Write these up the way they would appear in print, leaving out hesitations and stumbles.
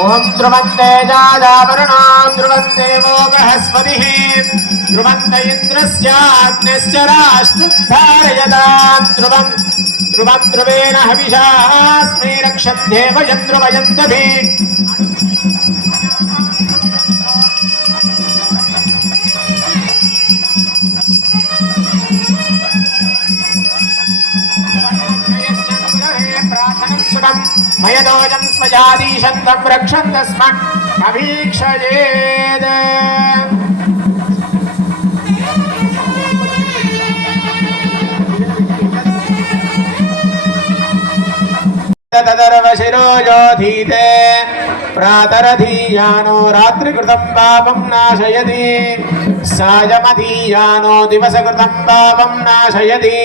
ओम ध्रुवन्ते जादावरुणो ध्रुवन्देवो बृहस्पतिः ध्रुवन्त इन्द्रस्याग्निश्च राष्ट्रधारयतां ध्रुवम् ध्रुवं ध्रुवेण हविषास्मै रक्षन्देव यन्द्रुवयन्तभिः मयदोजं स्वजादीशन्तं रक्षन्तस्मन् अभीक्षयेत् तदर्वशिरोजोधीते प्रातरधीयानो रात्रिकृतं पापं नाशयति सायमधीयानो दिवसकृतं पापं नाशयति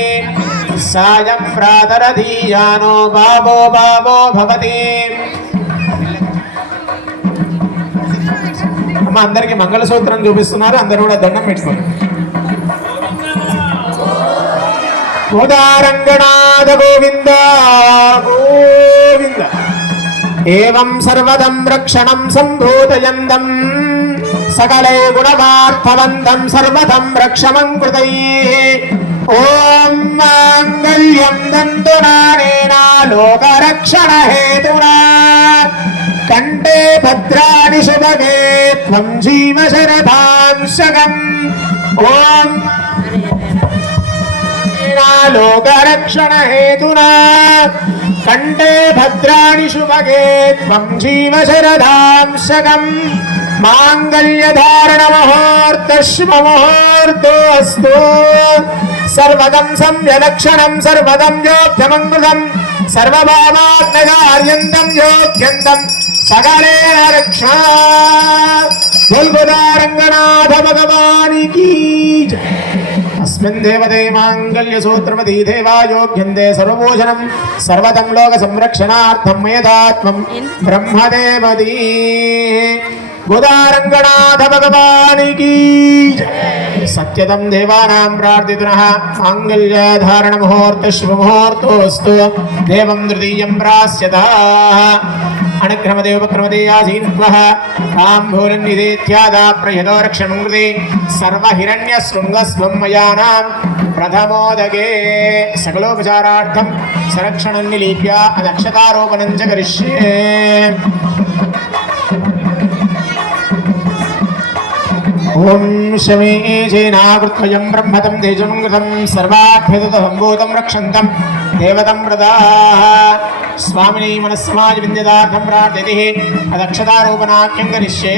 सायं प्रातरधीयानो बाबो बाबो भवति అమ్మ అందరికి మంగళసూత్రం చూపిస్తున్నారు అందరూ కూడా దండం పెట్టుకోండి గోదారంగనాథ గోవింద గోవింద ఏవం సర్వదం రక్షణం సంభూతయందం సకలే గుణవార్థవంతం సర్వదం రక్షమం కృతైః ఓం మాంగళ్యం దంతునానేనా లోకరక్షణ హేతునా కంఠే భద్రాణి శుభగే త్వం జీవ శరదాం శగం ఓం లోకరక్షణ హేతునా కంఠే భద్రాణి శుభగే త్వం జీవ శరదాం శగం మాంగళ్యధారణ ముహూర్తోస్తు సర్వదం సంయలక్షణం సర్వదం యోగ్యమంగళం సర్వభావాగ్నగార్యంతం యోగ్యంతం సకలే రక్షా బుల్బుదారంగనాథ భగవానికి अस्मिन् देवते माङ्गल्यसूत्रवती देवायोग्यन्ते सर्वभूषणं सर्वतं लोकसंरक्षणार्थं मयदात्मं ब्रह्मदेवती गोदारङ्गनाथ भगवानिकी सत्यतं देवानां प्रार्थितुनः माङ्गल्यधारणमुहूर्तशुभमुहूर्तोऽस्तु देवं तृतीयं प्रास्यतः अनुक्रमदेवक्रमदेयासीनत्वः ताम्बूलनिधेत्यादा प्रयतो रक्षणं कृते सर्वहिरण्यशृङ्गस्वं मयानां प्रथमोदगे सकलोपचारार्थं संरक्षणं निलीप्य अदक्षतारोपणं च करिष्ये ओम शमीजेनाकृत्वयं ब्रह्मतं तेजं कृतं सर्वाभ्यतसम्भूतं रक्षन्तं देवतं प्रदाः स्वामिनी मनस्समाज विद्यदार्थं प्रार्थयति अदक्षतारोपणाख्यं करिष्ये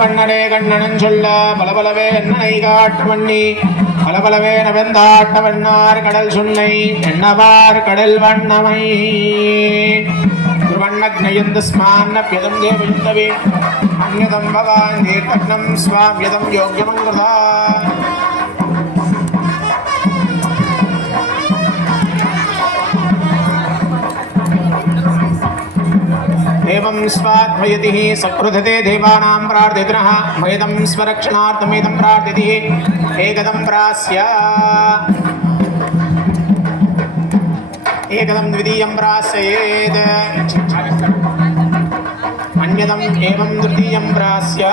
வண்ணனே கண்ணனன் சொல்ல பலபலவே என்னை காட்டுவண்ணி பலபலவே நவெந்தாட்ட வண்ணார் கடல் சுன்னை எண்ணவார் கடல் வண்ணமை திருவண்ணக்னயந்த ஸ்மான்னப்யதம் தேவயுந்தவே அந்யதம் பவான் தீர்த்தக்னம் ஸ்வாம்யதம் யோக்யமங்கிருதா एवं स्वाध्वयतिः सकृधते देवानां प्रार्थितनः मयदं स्वरक्षणार्थमेदं प्रार्थितिः एकदं प्रास्य एकदं द्वितीयं प्रास्येत् अन्यदम् एवं तृतीयं प्रास्य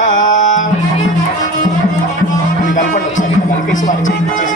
कल्पना कल्पेసి వారి చేసి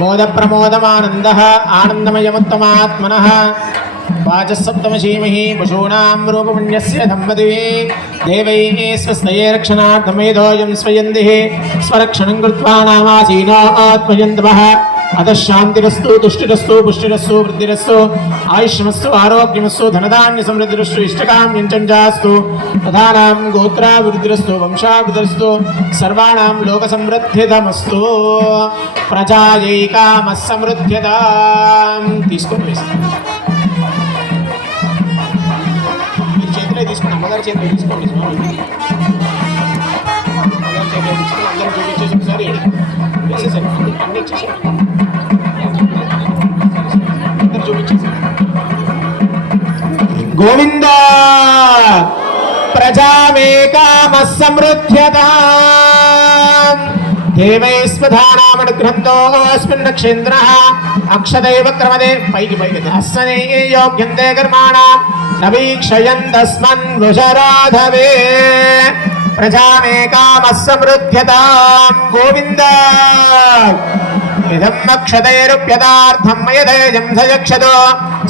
మోద ప్రమోదమానందః ఆనందమయముత్తమాత్మనః వాచస్సప్తమశీమహి పశూనాం రూపపుణ్యస్య ధమ్మదివి దేవైः స్వస్తయే రక్షణార్థమేధోయం స్వయందిః స్వరక్షణం కృత్వా నామాసీనో ఆత్మయంతమః అతః శాంతిరస్తు తుష్టిరస్తు పుష్టిరస్తు వృద్ధిరస్తు ఆయుష్మస్తు ఆరోగ్యమస్తు ధనధాన్య సమృద్ధిరస్తు ఇష్టకామ్యంచాస్తు తథానాం గోత్రాభివృద్ధిరస్తు వంశాభివృద్ధిరస్తు సర్వాణాం లోక సమృద్ధిదమస్తు ప్రజాయై కామః సమృద్ధ్యతాం. తీసుకొని వేస్తాం. మీరు చేతిలో తీసుకోండి, అమ్మగారి చేతిలో తీసుకోండి. అమ్మగారి చేతిలో తీసుకొని అందరూ చూపించేసి ఒకసారి వేసేసారు. అన్నీ ఇచ్చేసారు. గోవింద ప్రజామేకామః సమృద్ధ్యతాం. దేవైస్వధానామనుగ్రహంతోऽస్మిన్ నక్షేంద్రః అక్షదైవ క్రమదే పైకి అస్సనే యోగ్యంతే కర్మాణాం నవీక్షయంతస్మన్ వృషరాధవే. ప్రజామేకామః సమృద్ధ్యతాం. గోవింద ఇదం అక్షతైరుప్యదార్థం మయదేయం సయక్షతో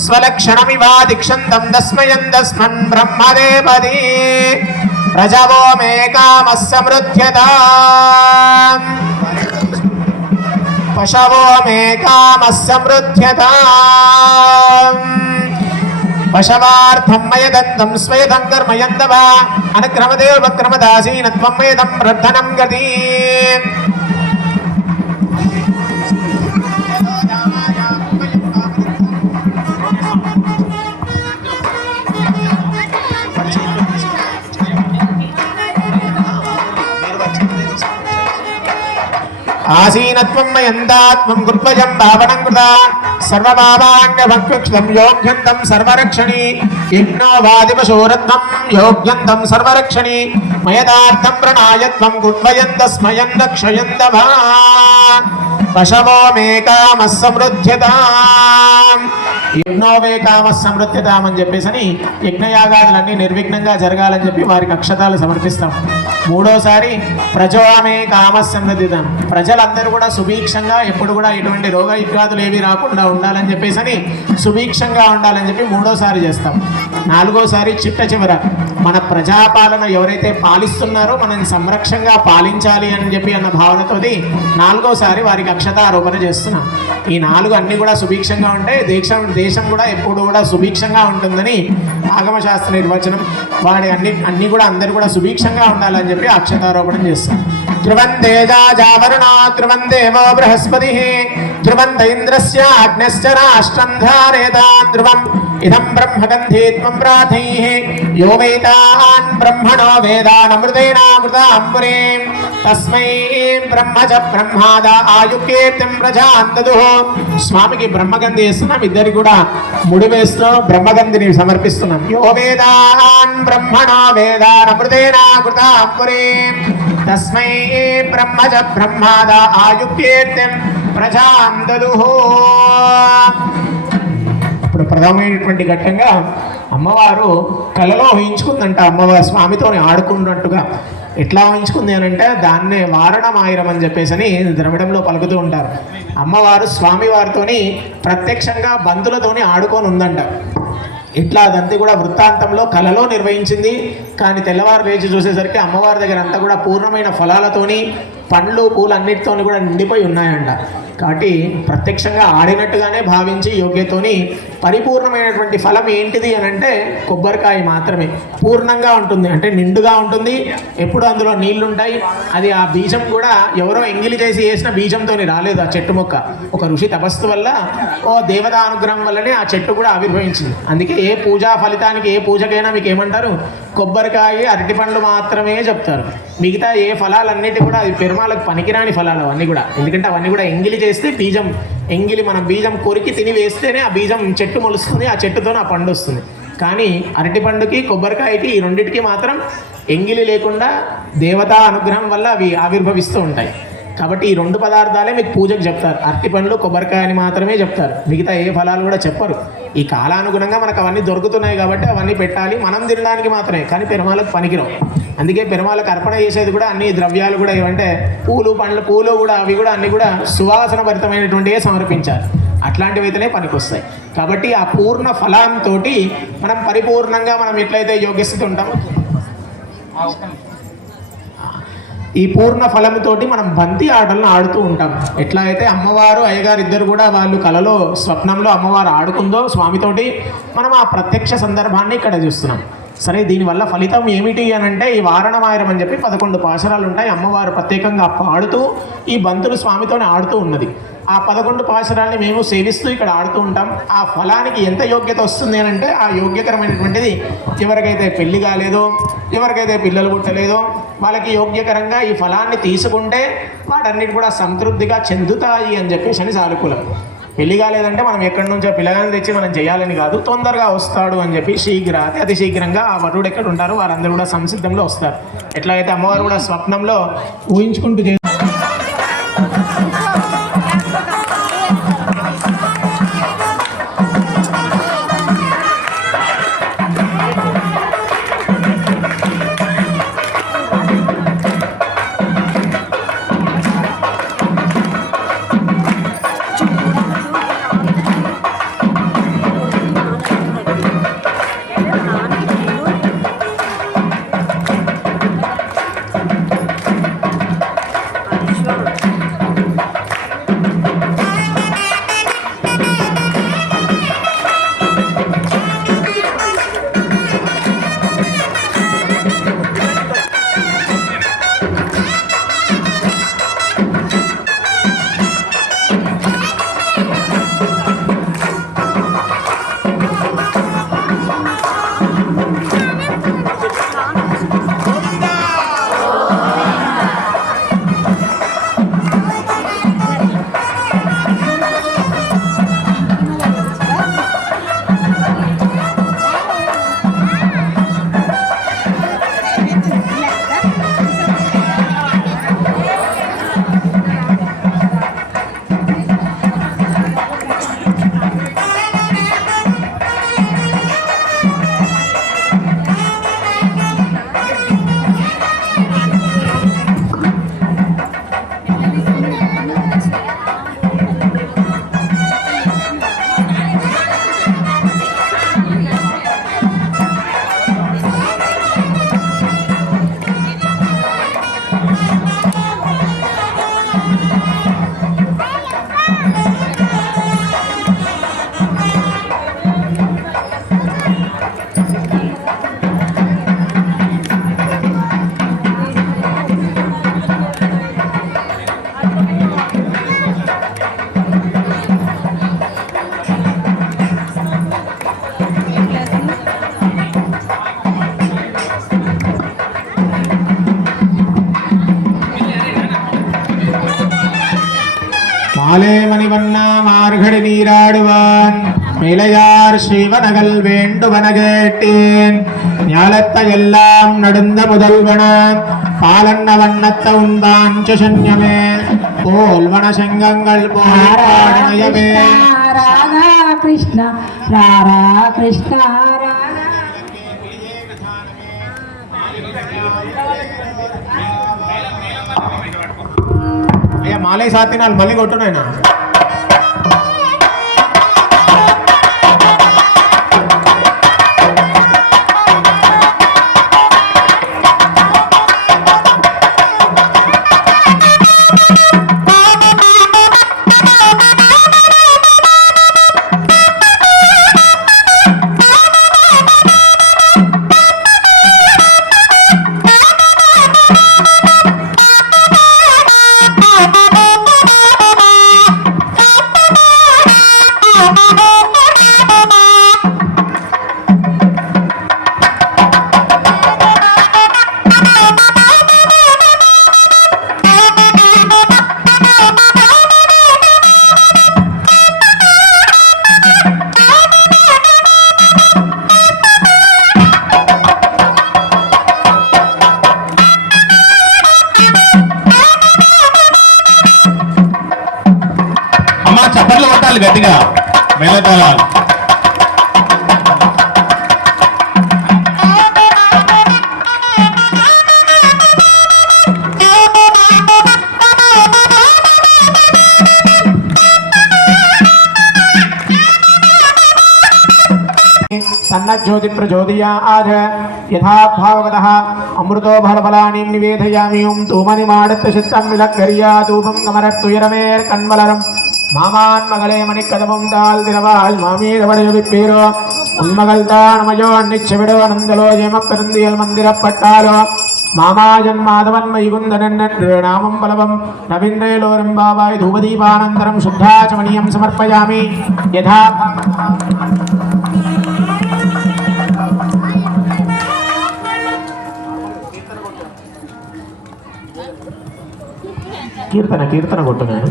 స్వలక్షణమివాదిక్షంతం తస్మయन्तస్మన్ బ్రహ్మదేవదీ. ప్రజవో మే కామః సమృద్ధ్యతాం. పశవో మే కామః సమృద్ధ్యతాం. పశవార్థం మయదంతం స్వయదం కర్మయంతవ అనుక్రమదేవ వక్రమదాసీనత్వం మయదం ప్రద్ధనం గతి. ఆసీనత్వం మయందాత్మం గుర్వజం భావనం కృత సర్వభావాన్యభక్ష్యం యోగ్యంతం సర్వరక్షణి యజ్ఞో వాదిపశూరత్వం యోగ్యంతం సర్వరక్షణి మయదార్థం ప్రణాయత్వం గుర్వయంతస్మయం రక్షయంతభా. పశవో మే కామః సమృద్ధ్యతాం. యజ్ఞో వే కామః సమృద్ధ్యతాం అని చెప్పేసి యజ్ఞయాగాదులన్నీ నిర్విఘ్నంగా జరగాలని చెప్పి వారికి అక్షతాలు సమర్పిస్తాం. మూడోసారి ప్రజో మే కామః సమృద్ధ్యతాం. ప్రజలందరూ కూడా సుభిక్షంగా ఎప్పుడు కూడా ఎటువంటి రోగ ఇబ్బందులు ఏవి రాకుండా ఉండాలని చెప్పేసి సుభిక్షంగా ఉండాలని చెప్పి మూడోసారి చేస్తాం. నాలుగోసారి చిట్ట చివర మన ప్రజాపాలన ఎవరైతే పాలిస్తున్నారో మనం సంరక్షంగా పాలించాలి అని చెప్పి అన్న భావనతోటి నాలుగోసారి వారికి అక్షతారోపణ చేస్తున్నాం. ఈ నాలుగు అన్ని కూడా సుభిక్షంగా ఉంటే దేశం కూడా ఎప్పుడు కూడా సుభిక్షంగా ఉంటుందని ఆగమశాస్త్ర నిర్వచనం. వాడి అన్ని కూడా అందరూ కూడా సుభిక్షంగా ఉండాలని చెప్పి అక్షతారోపణ చేస్తాం. ధ్రువంతేజావరుణా ధ్రువందేవో బృహస్పతి ధ్రువంత ఇంద్రస్య అగ్నశ్చ రాష్ట్రం ధారయతాం ధ్రువం ఇదం బ్రహ్మగంధే త్వం ప్రాథైః యో వేదాన్ బ్రహ్మణో వేదానమృతేనామృతాం పురీం తస్మై బ్రహ్మజ బ్రహ్మాద ఆయుకీర్తిం ప్రజాంతదుః. స్వామికి బ్రహ్మగంధి వేస్తున్నాం. ఇద్దరికి కూడా ముడి వేస్తూ బ్రహ్మగంధిని సమర్పిస్తున్నాం. యో వేదాన్ బ్రహ్మణో వేదానమృతేనామృతాం పురీం తస్మై బ్రహ్మజ బ్రహ్మాద ఆయుకీర్తిం ప్రజాంతదుః. ఇప్పుడు ప్రథమైనటువంటి ఘట్టంగా అమ్మవారు కలలో ఊహించుకుందంట. అమ్మవారు స్వామితో ఆడుకున్నట్టుగా ఎట్లా ఊహించుకుంది అని అంటే దాన్నే వారణమాయిరం అని చెప్పేసి ద్రవిడంలో పలుకుతూ ఉంటారు. అమ్మవారు స్వామివారితోని ప్రత్యక్షంగా బంధులతోని ఆడుకొని ఉందంట. ఇట్లా అదంతా కూడా వృత్తాంతంలో కలలో నిర్వహించింది. కానీ తెల్లవారు లేచి చూసేసరికి అమ్మవారి దగ్గర అంతా కూడా పూర్ణమైన ఫలాలతోని పండ్లు పూలు అన్నిటితోని కూడా నిండిపోయి ఉన్నాయంట. కాబట్టి ప్రత్యక్షంగా ఆడినట్టుగానే భావించి యోగ్యతోని పరిపూర్ణమైనటువంటి ఫలం ఏంటిది అని అంటే కొబ్బరికాయ మాత్రమే. పూర్ణంగా ఉంటుంది అంటే నిండుగా ఉంటుంది. ఎప్పుడు అందులో నీళ్లు ఉంటాయి. అది ఆ బీజం కూడా ఎవరో ఎంగిలి చేసి వేసిన బీజంతో రాలేదు. ఆ చెట్టు మొక్క ఒక ఋషి తపస్సు వల్ల ఓ దేవతా అనుగ్రహం వల్లనే ఆ చెట్టు కూడా ఆవిర్భవించింది. అందుకే ఏ పూజా ఫలితానికి ఏ పూజకైనా మీకు ఏమంటారు? కొబ్బరికాయ అరటి పండ్లు మాత్రమే చెప్తారు. మిగతా ఏ ఫలాలన్నిటి కూడా అది పెరుమాలకు పనికిరాని ఫలాలు అవన్నీ కూడా. ఎందుకంటే అవన్నీ కూడా ఎంగిలి చేస్తే బీజం మనం బీజం కొరికి తిని వేస్తేనే ఆ బీజం చెట్టు మొలుస్తుంది. ఆ చెట్టుతో ఆ పండు వస్తుంది. కానీ అరటి పండుకి కొబ్బరికాయకి ఈ రెండింటికి మాత్రం ఎంగిలి లేకుండా దేవతా అనుగ్రహం వల్ల అవి ఆవిర్భవిస్తూ ఉంటాయి. కాబట్టి ఈ 2 పదార్థాలే మీకు పూజకు చెప్తారు. అరటి పండ్లు, కొబ్బరికాయ అని మాత్రమే చెప్తారు. మిగతా ఏ ఫలాలు కూడా చెప్పరు. ఈ కాలానుగుణంగా మనకు అవన్నీ దొరుకుతున్నాయి కాబట్టి అవన్నీ పెట్టాలి, మనం తినడానికి మాత్రమే, కానీ పెరుమాలకు పనికిరావు. అందుకే పెరుమాలకు అర్పణ చేసేది కూడా అన్ని ద్రవ్యాలు కూడా ఏమంటే పూలు, పండ్లు, పూలు కూడా అవి కూడా అన్నీ కూడా సువాసన భరితమైనటువంటివే సమర్పించాలి. అట్లాంటివి అయితేనే పనికొస్తాయి. కాబట్టి ఆ పూర్ణ ఫలంతో మనం పరిపూర్ణంగా మనం ఎట్లయితే యోగ్యస్థితి ఉంటామో ఈ పూర్ణ ఫలముతోటి మనం బంతి ఆటలను ఆడుతూ ఉంటాం. ఎట్లా అయితే అమ్మవారు అయ్యగారు ఇద్దరు కూడా వాళ్ళు కలలో స్వప్నంలో అమ్మవారు ఆడుకుందో స్వామితోటి, మనం ఆ ప్రత్యక్ష సందర్భాన్ని ఇక్కడ చూస్తున్నాం. సరే, దీనివల్ల ఫలితం ఏమిటి అని అంటే ఈ వారణమాయరం అని చెప్పి 11 పాశరాలు ఉంటాయి. అమ్మవారు ప్రత్యేకంగా పాడుతూ ఈ బంతులు స్వామితోనే ఆడుతూ ఉన్నది. ఆ 11 పాశరాలని మేము సేవిస్తూ ఇక్కడ ఆడుతూ ఉంటాం. ఆ ఫలానికి ఎంత యోగ్యత వస్తుంది అని అంటే ఆ యోగ్యకరమైనటువంటిది ఎవరికైతే పెళ్లి కాలేదో, ఎవరికైతే పిల్లలు పుట్టలేదో వాళ్ళకి యోగ్యకరంగా ఈ ఫలాన్ని తీసుకుంటే వాటన్నిటి కూడా సంతృప్తిగా చెందుతాయి అని చెప్పేసి అని సానుకూలం. పెళ్లి కాలేదంటే మనం ఎక్కడి నుంచో పిల్లగాని తెచ్చి మనం చేయాలని కాదు, తొందరగా వస్తాడు అని చెప్పి అతి శీఘ్రంగా ఆ వరుడు ఎక్కడ ఉంటారో వారందరూ కూడా సంసిద్ధంలో వస్తారు. ఎట్లయితే అమ్మవారు కూడా స్వప్నంలో ఊహించుకుంటూ மாலேமணிவண்ணா மார்கழி நீராடுவான் மேலையார் ஸ்ரீவனகல் வேண்டுவன கேட்டேன் ஞாலத்தை எல்லாம் நடுந்த முதல்வன பாலன்ன வண்ணத்த உண்பான் சுஷன்யமே போல்வன செங்கங்கள் போராடனயமே ராதா கிருஷ்ணா ராரா கிருஷ்ணா మాలే సాతినాలు మళ్ళీ కొట్టునైనా మేళతాళాలు గట్టిగా మేళతాళాలు. సన్నజ్యోతి ప్రచోదయాద్ యథా భాగవతః అమృతో ఫలఫలాని నివేదయామి ఓం తూమని మాడత్త చిత్తం విలక్కరియా ధూపం కమరత్తుయరమేర్ కన్మలరం மாமான் மகளே மணிக்கதமும் தாள் திரவாள் மாமீரவடைய விப்பீரோ உன்மகள் தானமயோ அன்னிச்சவிடோ நந்தலோ ஜெம பெருந்தியல் மந்திரப்பட்டாலோ மாமாஜன் மாதவன் வைகுந்தனன் என்று நாமம் பலவம் நவீன்றேலோரம் பாபாய் தூபதீபானந்தரம் சுத்தாச்சமணியம் சமர்ப்பயாமி யதா కీర్తన కొట్టున్నాను.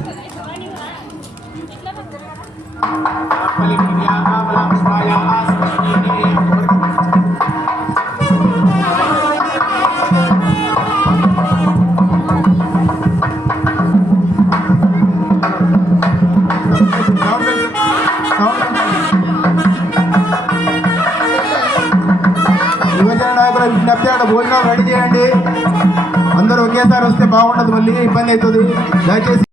యువజన నాయకుల విజ్ఞప్తి అక్కడ భోజనాలు రెడీ చేయండి. అందరూ ఒకేసారి వస్తే బాగుంటుంది, మళ్ళీ ఇబ్బంది అవుతుంది. దయచేసి